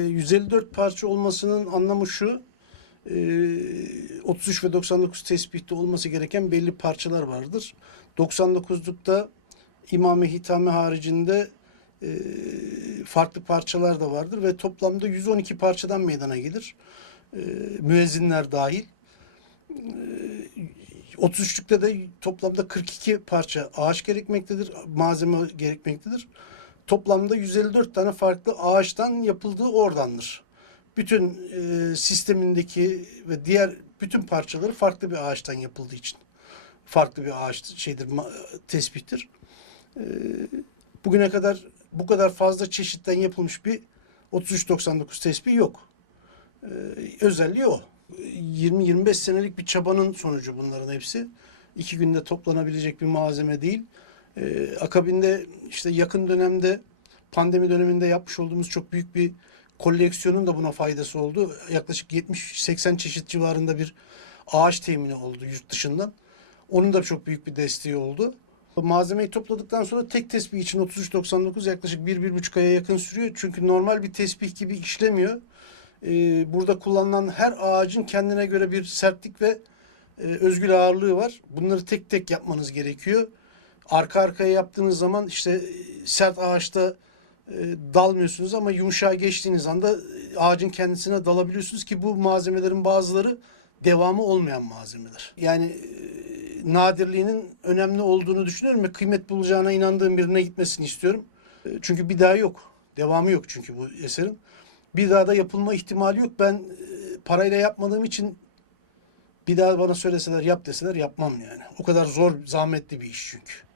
E, 154 parça olmasının anlamı şu. e, 33 ve 99 tespihte olması gereken belli parçalar vardır. 99'lukta imame hitame haricinde e, farklı parçalar da vardır ve toplamda 112 parçadan meydana gelir. E, müezzinler dahil. E, 33'lükte de toplamda 42 parça ağaç gerekmektedir, malzeme gerekmektedir. Toplamda 154 tane farklı ağaçtan yapıldığı oradandır. Bütün e, sistemindeki ve diğer bütün parçaları farklı bir ağaçtan yapıldığı için farklı bir ağaç şeydir tespittir. E, bugüne kadar bu kadar fazla çeşitten yapılmış bir 3399 tespih yok. E, özelliği o. 20-25 senelik bir çabanın sonucu bunların hepsi. İki günde toplanabilecek bir malzeme değil. Ee, akabinde işte yakın dönemde pandemi döneminde yapmış olduğumuz çok büyük bir koleksiyonun da buna faydası oldu. Yaklaşık 70-80 çeşit civarında bir ağaç temini oldu yurt dışından. Onun da çok büyük bir desteği oldu. Malzemeyi topladıktan sonra tek tespih için 33.99 yaklaşık 1-1,5 aya yakın sürüyor. Çünkü normal bir tespih gibi işlemiyor. Ee, burada kullanılan her ağacın kendine göre bir sertlik ve e, özgül ağırlığı var. Bunları tek tek yapmanız gerekiyor. Arka arkaya yaptığınız zaman işte e, sert ağaçta e, dalmıyorsunuz ama yumuşağa geçtiğiniz anda e, ağacın kendisine dalabiliyorsunuz ki bu malzemelerin bazıları devamı olmayan malzemeler. Yani nadirliğinin önemli olduğunu düşünüyorum ve kıymet bulacağına inandığım birine gitmesini istiyorum. Çünkü bir daha yok. Devamı yok çünkü bu eserin. Bir daha da yapılma ihtimali yok. Ben parayla yapmadığım için bir daha bana söyleseler yap deseler yapmam yani. O kadar zor, zahmetli bir iş çünkü.